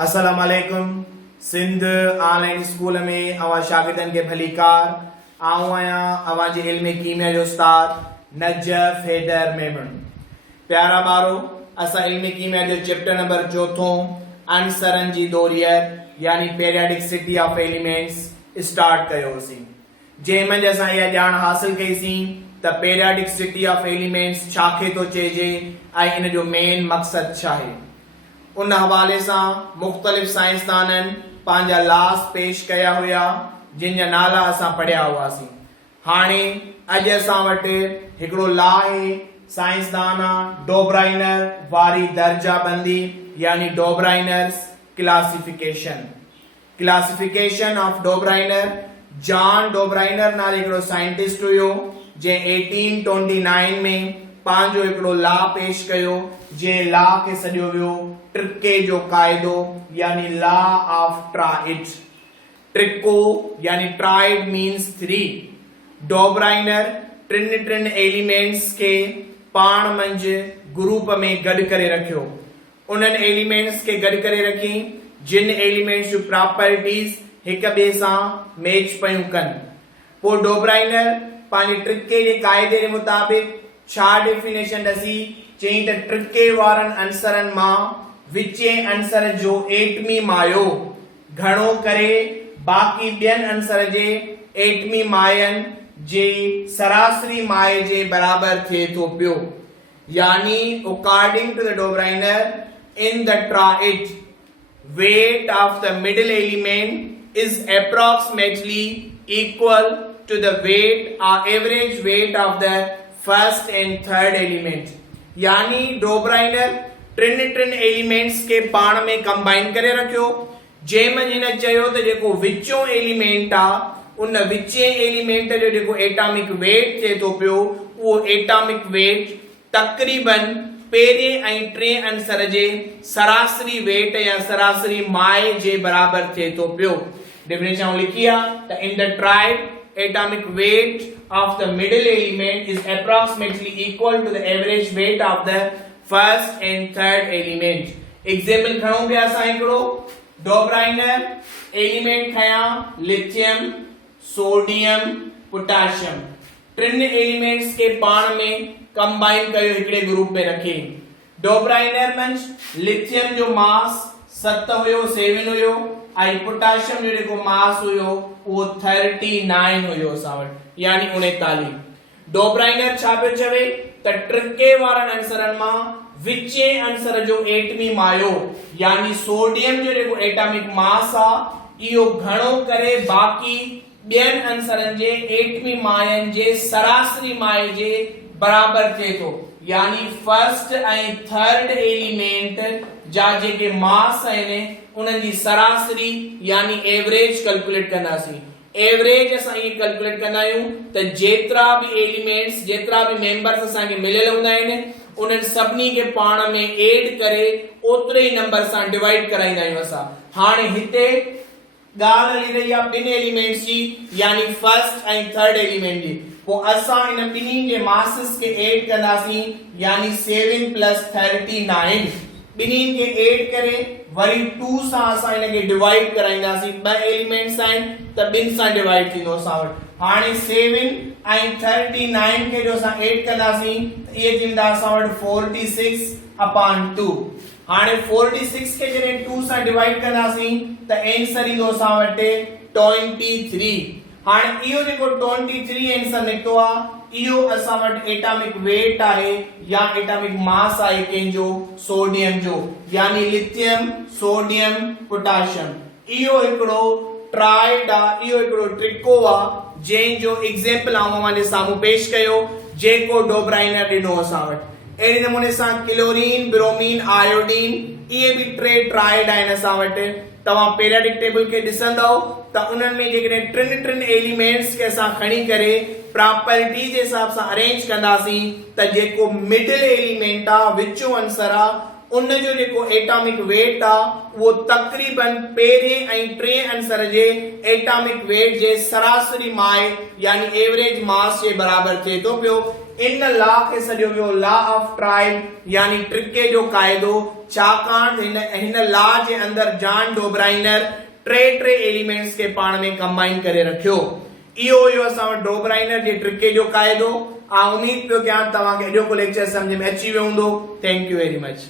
अस्सलाम वालेकुम। Sindh online school में अवा शागिर्दन के भलीकार आऊं आया अवा जे इल्म कीमिया जो उस्ताद नजफ हैदर मेमन। प्यारा बारो असा इल्म कीमिया जो चैप्टर नंबर 4 अनसरन जी दोरियत यानी पेरियोडिसिटी ऑफ एलिमेंट्स स्टार्ट कयोसी। जे मंझ असा या जान हासिल कईसी त पेरियोडिसिटी ऑफ एलिमेंट्स छाखे तो चेजे ऐं इन जो मेन मकसद छा है। उन हवाले से मुख्तलिफ साइंसदानन पांजा लास पेश कया हुआ जिन जा नाला असा पढ़िया हुआसी। हाणे अज असा वटि हिकड़ो ला है साइंसदान डोब्राइनर वारी दर्जा बंदी यानी Dobereiner's classification of Dobereiner. John Dobereiner नाले हिकड़ो साइंटिस्ट हुयो जे 1829 में पांजो हिकड़ो ला पेश कयो जे ला के सॼो वियो ट्रिके जो कायदो यानी लॉ ऑफ ट्राइड। ट्रिको यानी ट्राइड मीन्स 3। डोब्राइनर टिन एलिमेंट्स के पाण मंझ ग्रुप में गड करे रखियो। उन्हनि एलिमेंट्स के गड करे रखी जिन एलिमेंट्स जो प्रॉपर्टीज हिक ॿिए सां मैच पयूं कनि। पोइ डोब्राइनर पंहिंजे ट्रिके जे कायदे जे मुताबिक छा डेफिनेशन दसी चई त ट्रिके वारन अंसरन मां विचे अंसर जो एटमी मायो घणो करे बाकी ॿियनि अंसर जे एटमी मायन जे सरासरी माए जे बराबर थिए थो पियो। यानी according to the Dobereiner in the triad weight of the middle element is approximately equal to the weight or average weight of the first and third element। यानी डोब्राइनर टिन एलिमेंट्स के पाण में कंबाइन करे रखियो जंहिं मंझि हिन चयो त जेको विचो एलिमेंट आ उन विचे एलिमेंट जो जेको एटॉमिक वेट थिए थो पियो उहो एटॉमिक वेट तकरीबन पहिरें ऐं टें अंसर जे सरासरी वेट या सरासरी माए जे बराबर थिए थो पियो। डेफिनेशन लिखी आहे त इन the tried atomic weight of the middle element is approximately equal to the average weight of the first and third element। Example खणो पिया असां हिकिड़ो डोब्राइनर एलिमेंट खया लिथियम सोडियम पोटेशियम टिन एलिमेंट्स के पाण में कंबाइन कयो हिकड़े ग्रुप में रखी। डोब्राइनर मंझ लिथियम जो मास 7 हुयो 7 हुयो ऐं पोटेशियम जो जेको मास हुयो वो 39 हुयो असां वटि यानी 39। डोब्राइनर छा पियो चवे त ट्रिके वारनि अंसरनि मां विचे अंसर जो एटमी मायो यानी सोडियम जो जेको एटॉमिक मास आ इहो घणो करे बाकी ॿियनि अंसरनि जे एटमी मायन जे सरासरी माए जे बराबर थिए थो। यानी फर्स्ट ऐं थर्ड एलिमेंट जा जेके मास आहिनि उन्हनि जी सरासरी यानी एवरेज कैलकुलेट कंदासीं। एवरेज असां ये कैलकुलेट कंदा आहियूं त जेतिरा बि एलिमेंट्स जेतिरा बि मेंबर्स असांखे मिलियल हूंदा आहिनि उन्हनि सभिनी खे पाण में एड करे ओतिरे ई नंबर सां डिवाइड कराईंदा आहियूं असां। हाणे हिते ॻाल्हि हली रही आहे ॿिनि एलिमेंट्स जी यानी फर्स्ट ऐं थर्ड एलिमेंट जी। पोइ असां इन ॿिन्ही जे मासिस के एड कंदासीं यानी 7 + 39 ॿिन्ही के एड करे वरी 2 सां असां इनके डिवाइड कराईंदासीं। ॿ एलिमेंट्स आहिनि त ॿिनि सां डिवाइड थींदो असां वटि। हाणे 7 ऐं 39 के जो असां एड कंदासीं त इहे थींदा असां वटि 46/2। हाणे 46 के जॾहिं 2 सां डिवाइड कंदासीं त आंसर ईंदो असां वटि 23। हाणे इहो जेको 23 आंसर निकतो आहे इहो असां वटि एटॉमिक वेट आहे या एटॉमिक मास आहे कंहिंजो सोडियम जो यानी लिथियम सोडियम पोटेशियम। इहो हिकिड़ो ट्राइड आहे इहो हिकिड़ो ट्रिको आहे जंहिंजो एग्जांपल आऊं माने साम्हूं पेश कयो जेको डोब्राइनर ॾिनो असां वटि। अहिड़े नमूने सां क्लोरीन ब्रोमीन आयोडीन इहे बि 3 ट्राइड आहिनि असां वटि। तव्हां पीरियोडिक टेबल के ॾिसंदव त उन्हनि में जेकॾहिं टिन एलिमेंट्स के असां खणी करे प्रॉपर्टी जे हिसाब सां अरेंज कंदासीं त जेको मिडिल एलिमेंट आहे विचो अंसर आहे उन जो जेको एटॉमिक वेट आहे उहो तकरीबन पहिरें ऐं टें अंसर जे एटॉमिक वेट जे सरासरी माए यानी एवरेज मास जे बराबर थिए थो पियो। इन लॉ खे सॼो वियो लॉ ऑफ ट्राइड यानी ट्रिके जो कायदो छाकाणि हिन ला जे अंदर जॉन डोब्राइनर टे एलिमेंट्स के पाण में कंबाइन करे रखियो। इहो असां वटि डोब्राइनर जे ट्रिके जो क़ाइदो। उम्मीद पियो कयां तव्हांखे अॼोको लेक्चर समझ में अची वियो हूंदो। Thank you very much.